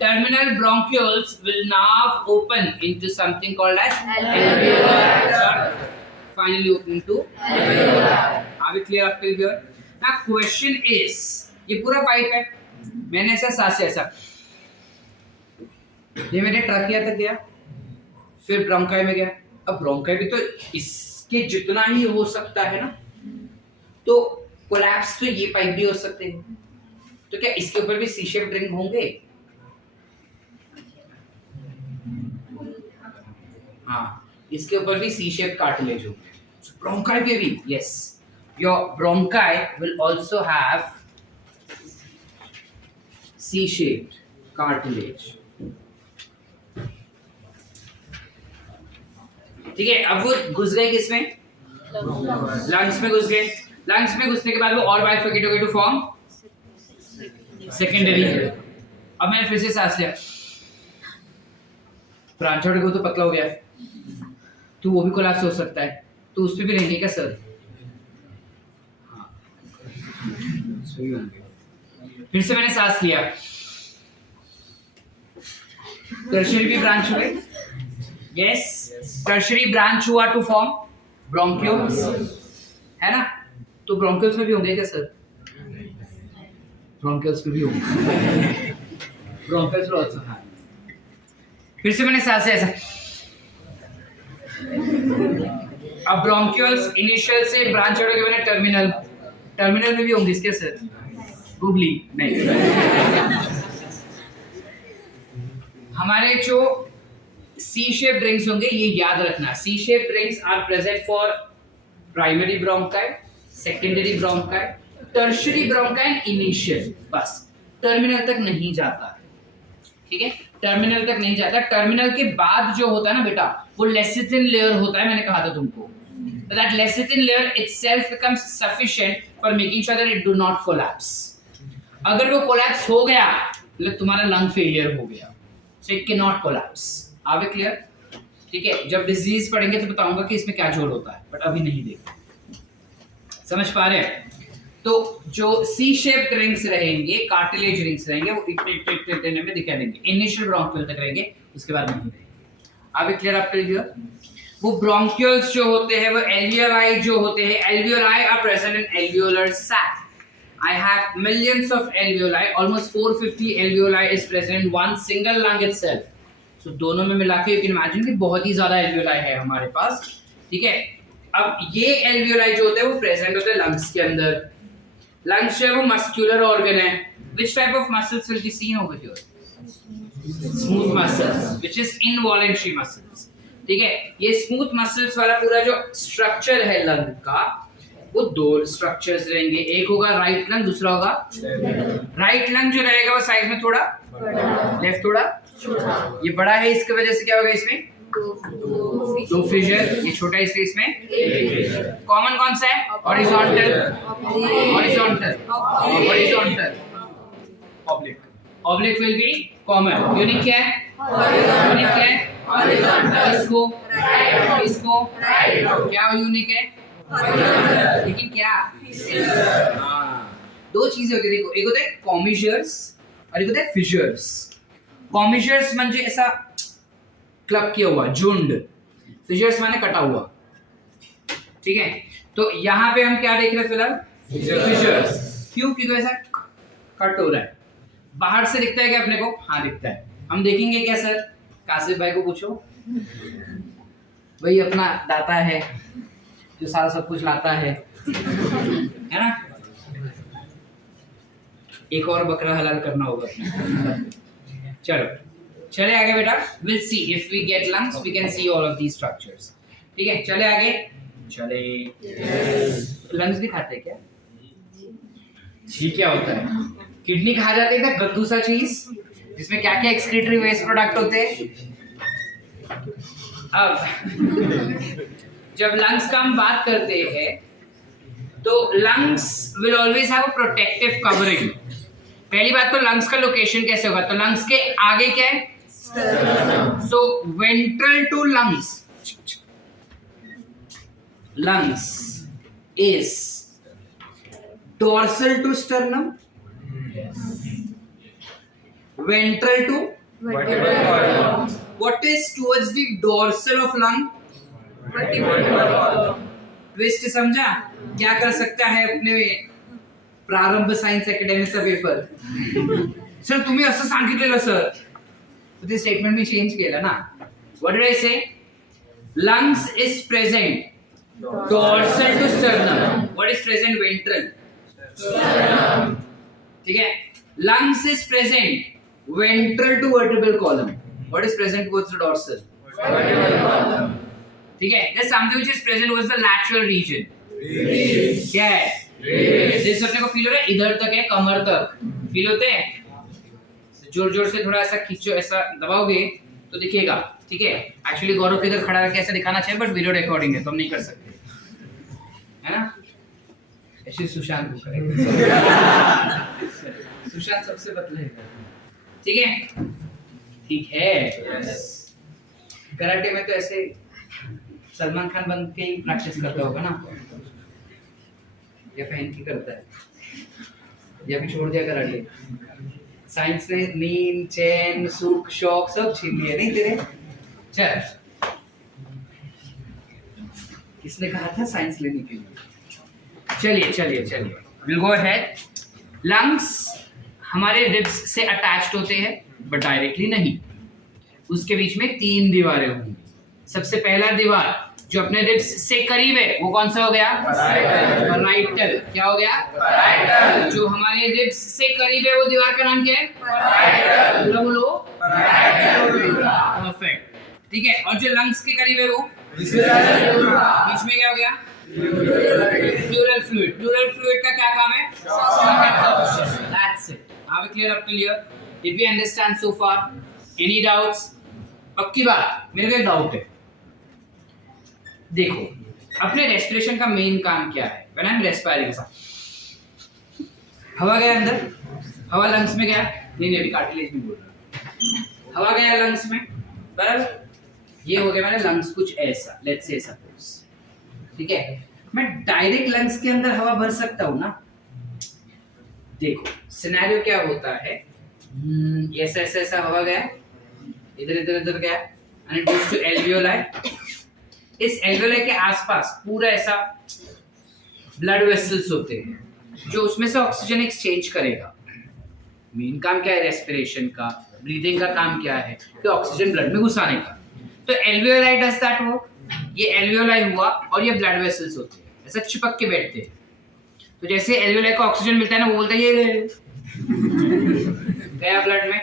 Terminal bronchioles will now open into something called as alveoli. Finally open to alveoli. Are we clear up till here? Now question is, ये पूरा पाइप है, मैंने ऐसा सांस से ऐसा, ये मैंने ट्रकिया तक गया, फिर ब्रोंकाई में गया. अब ब्रोंकाई भी तो इसके जितना ही हो सकता है ना, तो कोलैप्स तो ये पाइप भी हो सकते हैं. तो क्या इसके ऊपर भी सी शेप रिंग होंगे? हाँ, इसके ऊपर भी सी शेप कार्टिलेज होंगे. ब्रोंकाई पे भी yes, your bronchi will also have C shaped cartilage. ठीक है, अब वो घुस गए किसमें? लंग्स में घुस गए. लंग्स में घुसने के बाद वो और बाइफरकेट हो गए टू फॉर्म सेकेंडरी. अब मैंने फिर से सांस लिया, ब्रांच आउट को तो पतला हो गया, तो वो भी कोलैप्स हो सकता है. तो उस पे भी रहेंगे क्या सर? हाँ, उस पे भी होंगे. फिर से मैंने सांस लिया, टर्शियरी भी ब्रांच हुए. यस, टर्शियरी ब्रांच हुआ टू फॉर्म ब्रोंक्यूल्स, है ना? तो ब्रोंक्यूल्स में भी होंगे क्या सर? ब्रोंक्यूल्स में भी होंगे. Bronchioles will also have. फिर से मैंने सांस ऐसा, अब ब्रोंक्यूल्स इनिशियल से ब्रांच आउट होके मैंने टर्मिनल में भी होंगे इसके सर? गूगली नहीं. हमारे जो सी शेप रिंग्स होंगे, ये याद रखना, C shape rings are present for primary bronchi, secondary bronchi, tertiary bronchi and initial. बस टर्मिनल तक नहीं जाता. ठीक है, टर्मिनल तक नहीं जाता. टर्मिनल के बाद जो होता है ना बेटा, वो लेसिथिन लेयर होता है. मैंने कहा था तुमको, that lecithin layer itself becomes sufficient for making sure that it do not collapse. अगर वो कोलैप्स हो गया मतलब तुम्हारा लंग फेलियर हो गया, so it cannot collapse. Are we clear? ठीक है, जब डिजीज पढ़ेंगे तो बताऊंगा कि इसमें क्या जोड़ होता है, बट अभी नहीं देखते. समझ पा रहे हैं? तो जो सी शेप्ड रिंग्स रहेंगे, कार्टिलेज रिंग्स रहेंगे, वो इतने में दिखा देंगे. इनिशियल ब्रोंक्यूल तक रहेंगे, उसके बाद नहीं रहेंगे. Are we clear up till here? वो ब्रोंक्यूल्स जो होते हैं, वो एल्वियोलाई जो होते हैं, alveoli are present in alveolar sac. I have millions of alveoli, almost 450 alveoli is present in one single lung itself. So दोनों में मिला के you can imagine कि बहुत ही ज़्यादा alveoli है हमारे पास. ठीक है, अब ये alveoli जो होते हैं वो present होते हैं lungs के अंदर. Lungs जो है वो muscular organ है. Which type of muscles will be seen over here? Smooth muscles, which is involuntary muscles. ठीक है, ये स्मूथ मसल्स वाला पूरा जो स्ट्रक्चर है लंग का, वो दो स्ट्रक्चर्स रहेंगे. एक होगा राइट लंग, दूसरा होगा राइट लंग जो रहेगा वो साइज में थोड़ा लेफ्ट थोड़ा ये बड़ा है. इसकी वजह से क्या होगा, इसमें दो फिशर. ये छोटा है इसलिए इसमें कॉमन कौन सा है? Horizontal, horizontal, horizontal. Oblique, oblique will be common. Unique क्या है? यूनिक क्या है? इसको इसको क्या यूनिक है? लेकिन क्या? दो चीजें होती है. देखो, एक होता है कॉमिशर्स और एक होता है फिशर्स. कॉमिशर्स म्हणजे ऐसा क्लब किया हुआ झुंड, फिशर्स माने कटा हुआ. ठीक है, तो यहाँ पे हम क्या देख रहे हैं फिलहाल? फिशर्स. क्यों? क्योंकि ऐसा कट हो रहा है. बाहर से दिखता है क्या अपने को? हाँ दिखता है. हम देखेंगे क्या सर? कासिफ भाई को पूछो, वही अपना दाता है जो सारा सब कुछ लाता है ना? एक और बकरा हलाल करना होगा. चलो चले आगे बेटा. Will see if we get lungs we can see all of these structures. ठीक है, चले आगे. चले. लंग्स भी खाते हैं क्या? जी, क्या होता है? किडनी खा जाते हैं ना, गंदू सा चीज जिसमें क्या क्या एक्सक्रीटरी वेस्ट प्रोडक्ट होते हैं. अब जब लंग्स का हम बात करते हैं तो lungs will always have a protective covering. पहली बात तो लंग्स का लोकेशन कैसे होगा, तो लंग्स के आगे क्या है, so ventral to lungs, lungs is dorsal to sternum, ventral to, what is towards the dorsal of lung, twist समझा, क्या कर सकता है अपने प्रारंभ सायन्स अकॅडमीचा पेपर सर तुम्ही असं सांगितलेलं सर, ते स्टेटमेंट मी चेंज केलं ना, व्हाट डिड आई से, lungs is present dorsal to sternum, what is present, ventral, ठीक है, lungs is present ventral to vertebral column, what is present towards the dorsal, ठीक है, there's something which is present towards the lateral region, क्या है, जिस अपने को फील हो रहा है इधर तक है, कमर तक फील होते हैं, जोर जोर से थोड़ा ऐसा खींचो, ऐसा दबाओगे तो दिखेगा, ठीक है, एक्चुअली गौरव इधर खड़ा करके ऐसा दिखाना चाहिए बट वीडियो रिकॉर्डिंग है तो हम नहीं कर सकते, है ना, ऐसे सुशांत को करेंगे सुशांत सबसे पतला है, ठीक है, ठीक है, कराटे में तो ऐसे सलमान खान बन के ही प्रैक्टिस करता होगा ना, या पहन के करता है, या भी छोड़ दिया कराटे, साइंस ने नींद चैन सुख शौक सब छीन लिए नहीं तेरे, चल किसने कहा था साइंस लेने के लिए, चलिए चलिए चलिए विल गो अहेड। लंग्स हमारे रिब्स से अटैच्ड होते हैं बट डायरेक्टली नहीं, उसके बीच में 3 दीवारें होंगी, सबसे पहला दीवार जो अपने रिब्स से करीब है वो कौन सा हो गया, पैराइटल, क्या हो गया, पैराइटल, जो हमारे रिब्स से करीब है वो दीवार का नाम क्या है, पैराइटल, बोलो परफेक्ट, ठीक है, और जो लंग्स के करीब है वो बीच में क्या हो गया, प्लूरल फ्लूइड, प्लूरल फ्लूइड का क्या काम है, that's it, are we clear up till here, did we understand so far, any doubts, पक्की बात, मेरे को एक डाउट है, देखो अपने रेस्पिरेशन का मेन काम क्या है, व्हेन आई एम रेस्पायरिंग, हवा गया अंदर, हवा लंग्स में गया, नहीं अभी कार्टिलेज भी बोल रहा, हवा गया लंग्स में, बराबर, ये हो गया मैंने लंग्स कुछ ऐसा, लेट्स से सपोज, ठीक है, मैं डायरेक्ट लंग्स के अंदर हवा भर सकता हूँ ना, देखो सिनेरियो क्या होता है, ऐसा ऐसा ऐसा हवा गया, इधर इधर इधर गया, and it goes to alveoli, इस एल्वियोलाई के आसपास पूरा ऐसा ब्लड वेसल्स होते हैं जो उसमें से ऑक्सीजन एक्सचेंज करेगा, मेन काम क्या है रेस्पिरेशन का, ब्रीदिंग का काम क्या है कि ऑक्सीजन ब्लड में घुसाने का, तो एल्वियोलाई डज दैट वर्क, ये एल्वियोलाई हुआ और ये ब्लड वेसल्स होते हैं ऐसा चिपक के बैठते हैं, तो जैसे एल्वियोलाई को ऑक्सीजन मिलता है ना वो बोलता है ये गया ब्लड में,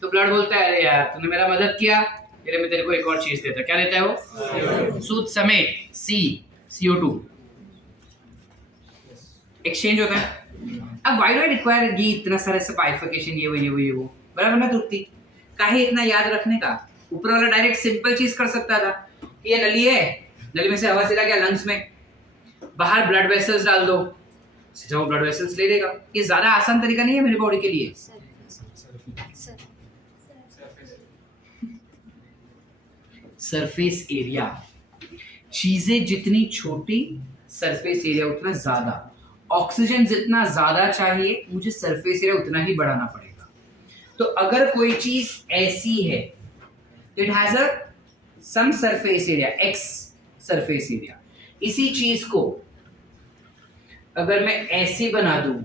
तो ब्लड बोलता है अरे यार तूने मेरा मदद किया, फिर मैं तेरे को एक और चीज देता, क्या देता है वो, सूद समेत CO2 एक्सचेंज होता है। अब व्हाई डू आई रिक्वायर ये इतना सारा ऐसा बाइफिकेशन, ये वो बराबर ना तृप्ति, काहे इतना याद रखने का, ऊपर वाला डायरेक्ट सिंपल चीज कर सकता था, ये नली है, नली में से हवा सीधा गया लंग्स में, बाहर ब्लड वेसल्स डाल दो, सीधा वो ब्लड वेसल्स ले लेगा, ये ज्यादा आसान तरीका नहीं है मेरी बॉडी के लिए, सरफेस एरिया, चीजें जितनी छोटी सरफेस एरिया उतना ज्यादा, ऑक्सीजन जितना ज्यादा चाहिए मुझे सरफेस एरिया उतना ही बढ़ाना पड़ेगा, तो अगर कोई चीज ऐसी है it has a some surface area x surface area, इसी चीज को अगर मैं ऐसे बना दूं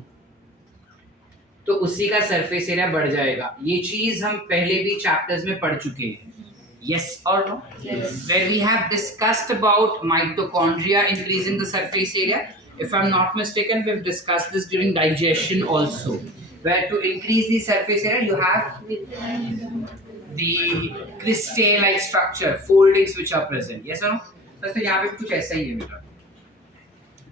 तो उसी का सरफेस एरिया बढ़ जाएगा, ये चीज हम पहले भी चैप्टर्स में पढ़ चुके हैं, yes or no, yes, where we have discussed about mitochondria increasing the surface area, if I'm not mistaken we've discussed this during digestion also, where to increase the surface area you have the crystal like structure foldings which are present, yes or no, तो यहाँ पे कुछ ऐसा ही है बेटा,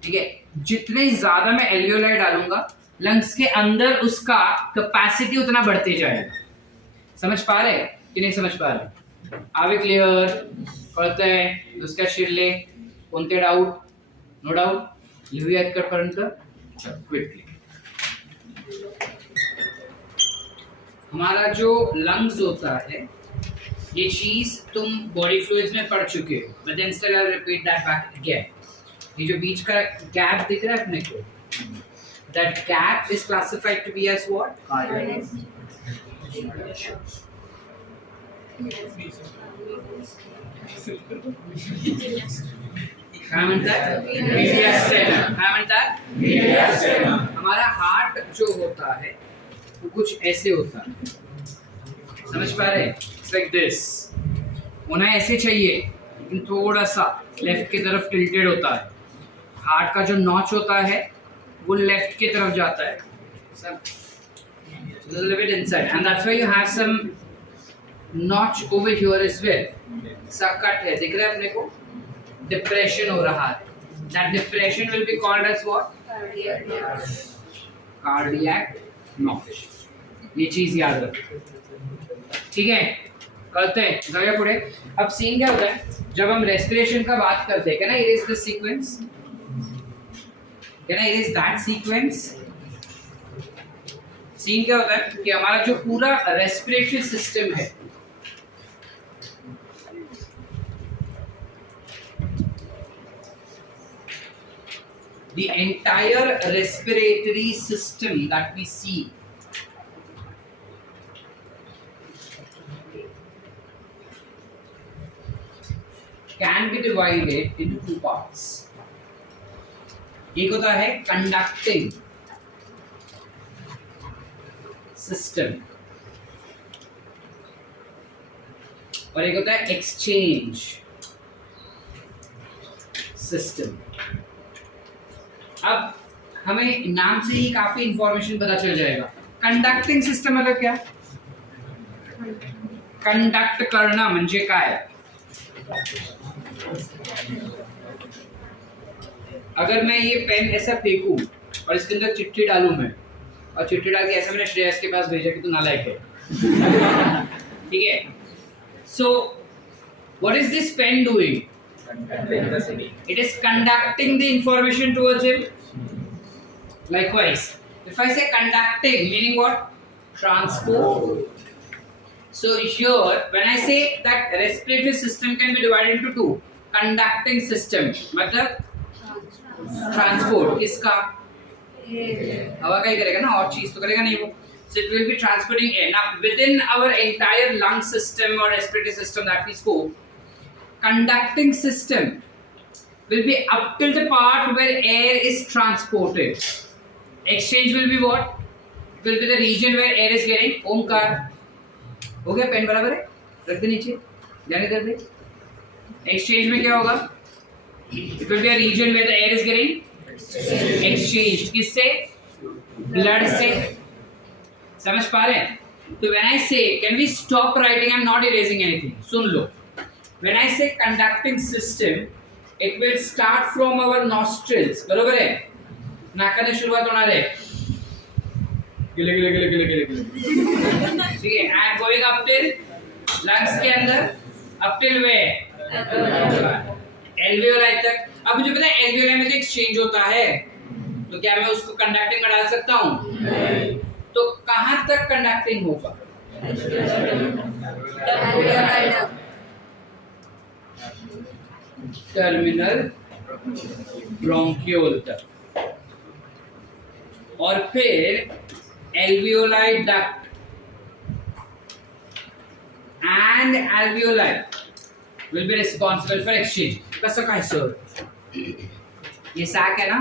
ठीक है, जितने ज्यादा मैं एल्वियोलाई डालूंगा लंग्स के अंदर उसका कैपेसिटी उतना बढ़ते जाएगा, समझ पा रहे कि नहीं समझ पा रहे, आवे क्लियर कळतंय, दुसऱ्या शिरले कोणते डाऊट, नो डाऊट, लिहूयात का पर्यंत क्विकली. हमारा जो लंग्स होता है, ये चीज तुम बॉडी फ्लूइड्स में पढ़ चुके हो, but then still I repeat that back again. ये जो बीच का गैप दिख रहा है अपने को, that gap is classified to be as what? काय म्हणतात? mediastinum. काय म्हणतात? mediastinum. हमारा हार्ट जो होता है वो कुछ ऐसे होता है, समझ पा रहे? It's like this. होना ऐसे चाहिए, लेकिन थोड़ा सा लेफ्ट की तरफ टिल्टेड होता है. हार्ट का जो नॉच होता है वो लेफ्ट की तरफ जाता है, a little bit inside, and that's why you have some notch over here as well. सा कट है, दिख रहा है अपने को? डिप्रेशन हो रहा है. That depression will be called as what? Cardiac notch. ये चीज याद रखो, ठीक है? करते हैं, जाइए पुढे. अब सीन क्या होता है जब हम रेस्पिरेशन का बात करते हैं? Can I erase this sequence? Can I erase that sequence? Scene क्या होता है कि हमारा जो पूरा रेस्पिरेटरी सिस्टम है, the entire respiratory system that we see can be divided into two parts. एक होता है कंडक्टिंग सिस्टम और एक होता है एक्सचेंज सिस्टम. अब हमें नाम से ही काफी इंफॉर्मेशन पता चल जाएगा. कंडक्टिंग सिस्टम मतलब क्या? कंडक्ट करना म्हणजे काय? अगर मैं ये पेन ऐसा फेंकूं और इसके अंदर चिट्ठी डालूं मैं, और चिट्ठी डाल के ऐसा मैंने श्रेयस के पास भेजा कि तू नालायक है, ठीक है? So what is this pen doing? It is conducting the information towards him. Likewise, if I say conducting, meaning what? Transport. So here, when I say that respiratory system can be divided into two, conducting system, मतलब ट्रांसपोर्ट किसका? हवा का ही करेगा ना, और चीज तो करेगा नहीं वो. So it will be transporting air. Now within our entire lung system or respiratory system that we spoke, conducting system will be up till the part where air is transported. Exchange will be what? It will be the region where air is getting. Omkar हो गया? पेन बराबर है, रख दे नीचे, जाने दे दे. Exchange में क्या होगा? It will be a region where the air is getting exchanged. किससे? Blood से. समझ पा रहे हैं? तो when I say, can we stop writing? I'm not erasing anything. Soon low. When I say conducting system, it will start from our nostrils. बरोबर है? नाकाने शुरुआत होना है. गिले गिले गिले गिले गिले गिले. ठीक है? And going up till lungs के अंदर, up till where? एल्वियोलाई तक. अब मुझे पता है एल्वियोलाई में तो एक्सचेंज होता है, तो क्या मैं उसको कंडक्टिंग में डाल सकता हूँ? तो कहाँ तक कंडक्टिंग होगा? टर्मिनल ब्रोंकियोल तक, और फिर alveoli duct and alveoli will be responsible for exchange. कसं काय सर? ये sac है ना?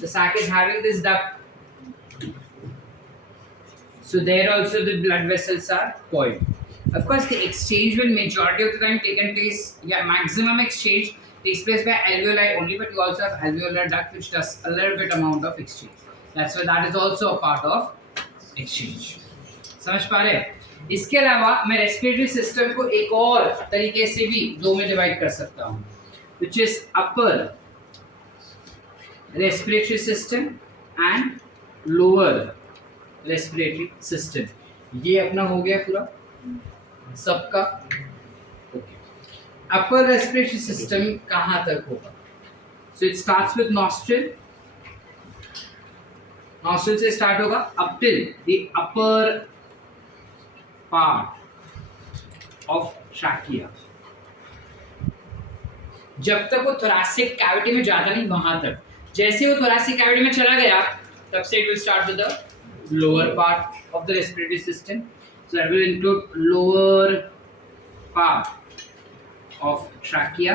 The sac is having this duct. So there also the blood vessels are coiled. Of course, the exchange will majority of the time taken place. Yeah, maximum exchange takes place by alveoli only, but you also have alveolar duct which does a little bit amount of exchange. That's why that is also a part of exchange. समझ पा रहे? इसके अलावा मैं रेस्पिरेटरी सिस्टम को एक और तरीके से भी दो में डिवाइड कर सकता हूँ, which is upper respiratory system and lower respiratory system. ये अपना हो गया पूरा सबका. अपर रेस्पिरेटरी सिस्टम कहाँ तक होगा? So it starts with nostril nostril से स्टार्ट होगा up till the upper part of trachea, जब तक वो थोरैसिक कैविटी में जाता नहीं वहां तक। जैसे वो थोरैसिक कैविटी में चला गया तब से it will start with the lower part of the respiratory system, so that will include lower part of trachea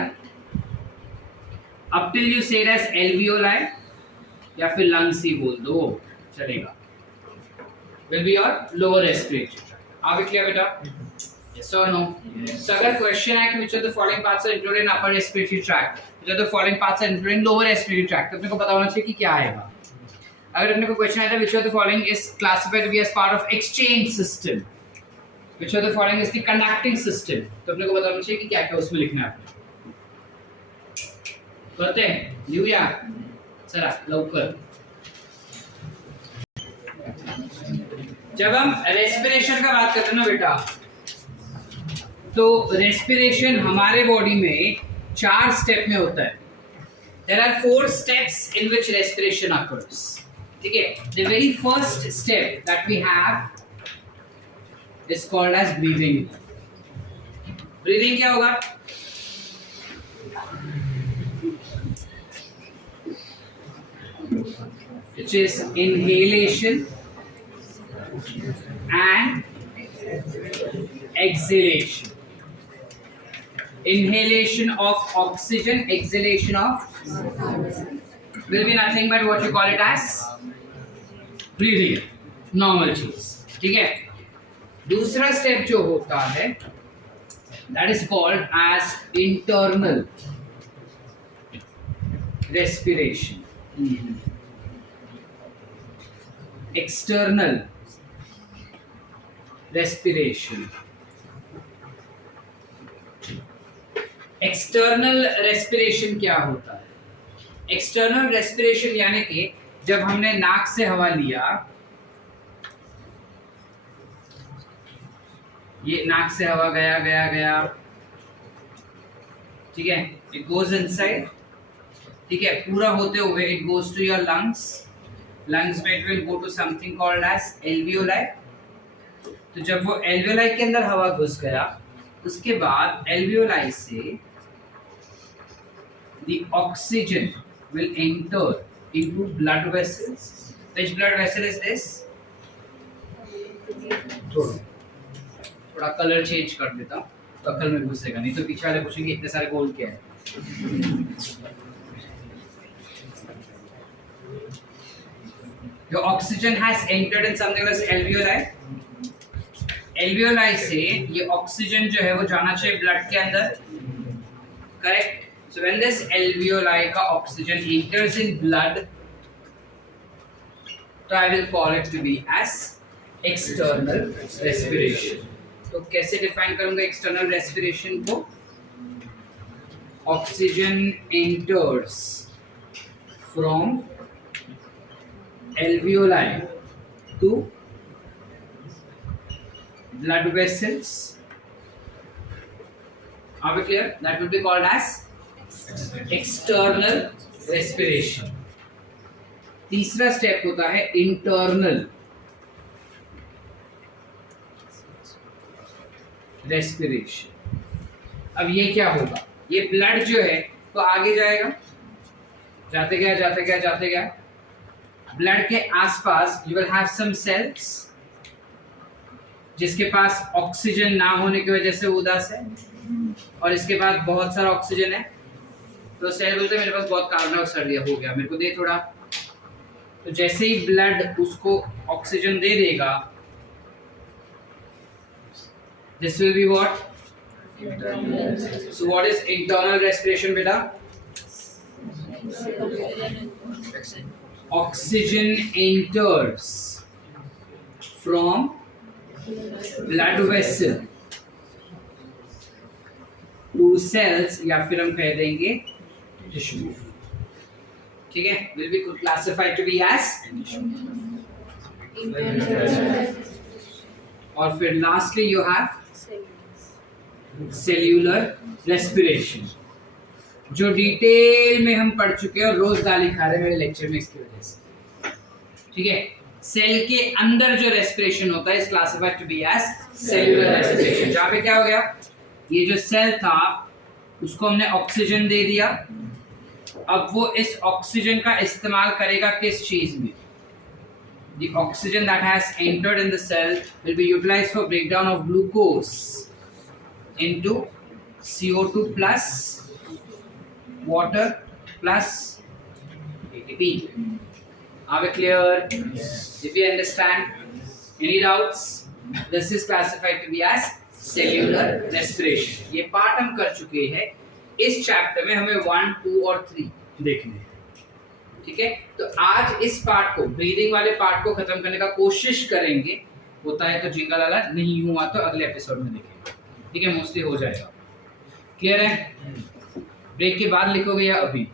up till you से इट एज एल्वियोलाई, या फिर लंग्स ही बोल दो चलेगा, will be your lower respiratory tract. आगे क्लियर बेटा? Yes or no? Yes. So अगर क्वेश्चन है कि which of the following parts are included in upper respiratory tract, which of the following parts are included in lower respiratory tract, तो अपने को पता होना चाहिए कि क्या आएगा। अगर अपने को क्वेश्चन आया था which of the following is classified to be as part of exchange system, which of the following is the conducting system, तो अपने को पता होना चाहिए कि क्या क्या उसमें लिखना है। करते हैं लिया चला लवकर। जब हम रेस्पिरेशन का बात करते हैं ना बेटा, तो रेस्पिरेशन हमारे बॉडी में 4 स्टेप में होता है। There are 4 steps in which respiration occurs. ठीक है, the very first step that we have is called as breathing. Breathing क्या होगा? which is inhalation and exhalation. Inhalation of oxygen, exhalation of will be nothing but what you call it as breathing, normal चीज। ठीक है, दूसरा स्टेप जो होता है that is called as internal respiration, external respiration। External respiration क्या होता है? एक्सटर्नल रेस्पिरेशन यानी कि जब हमने नाक से हवा लिया, ये नाक से हवा गया गया गया, ठीक है, इट गोज इनसाइड, ठीक है, पूरा होते हुए it goes to your lungs, lungs में it will go to something called as alveoli. तो जब वो एल्वियोलाई के अंदर हवा घुस गया, उसके बाद एल्वियोलाई से the oxygen will enter into blood vessels. Which blood vessel is this? थोड़ा कलर चेंज कर देता हूँ तो अकल में घुसेगा, नहीं तो पीछे वाले पूछेंगे इतने सारे गोल क्या है। Your oxygen has entered in something as alveoli. Alveoli से ये ऑक्सीजन जो है वो जाना चाहिए ब्लड के अंदर, correct? So when this alveoli का oxygen enters in blood, तो I will call it to be as external respiration। तो कैसे डिफाइन करूंगा external respiration को? Oxygen enters from alveoli to blood vessels। Are we clear? That will be called as external respiration. तीसरा स्टेप होता है इंटरनल रेस्पिरेशन। अब ये क्या होगा? ये ब्लड जो है तो आगे जाएगा, जाते गया जाते गया जाते गया, ब्लड के आसपास you will have some cells जिसके पास ऑक्सीजन ना होने की वजह से उदास है, और इसके बाद बहुत सारा ऑक्सीजन है, तो सेल बोलते हैं मेरे पास बहुत कार्बन डाइऑक्साइड हो गया, मेरे को दे थोड़ा। तो जैसे ही ब्लड उसको ऑक्सीजन दे देगा, this will be what? So what is internal respiration बेटा? Oxygen enters from blood vessel to cells, या फिर हम कह देंगे टिश्यू। ठीक है, will be classified to be as. और फिर lastly you have cellular respiration, जो डिटेल में हम पढ़ चुके हैं और रोज गाली खा रहे हैं मेरे लेक्चर में इसकी वजह से। ठीक है, सेल के अंदर जो रेस्पिरेशन होता है is classified to be as cellular respiration. जहाँ पे क्या हो गया, ये जो सेल था उसको हमने ऑक्सीजन दे दिया, अब वो इस ऑक्सीजन का इस्तेमाल करेगा किस चीज में? The oxygen that has entered in the cell will be utilized for breakdown of glucose into CO2 plus water plus ATP. Are we clear? If you understand, any doubts? This is classified to be as cellular respiration. ये पार्ट हम कर चुके हैं। इस चैप्टर में हमें 1, 2 और 3 देखने हैं, ठीक है। तो आज इस पार्ट को, ब्रीदिंग वाले पार्ट को खत्म करने का कोशिश करेंगे। होता है तो जिंगल वाला, नहीं हुआ तो अगले एपिसोड में देखेंगे, ठीक है। मोस्टली हो जाएगा। क्लियर है? ब्रेक के बाद लिखोगे या अभी?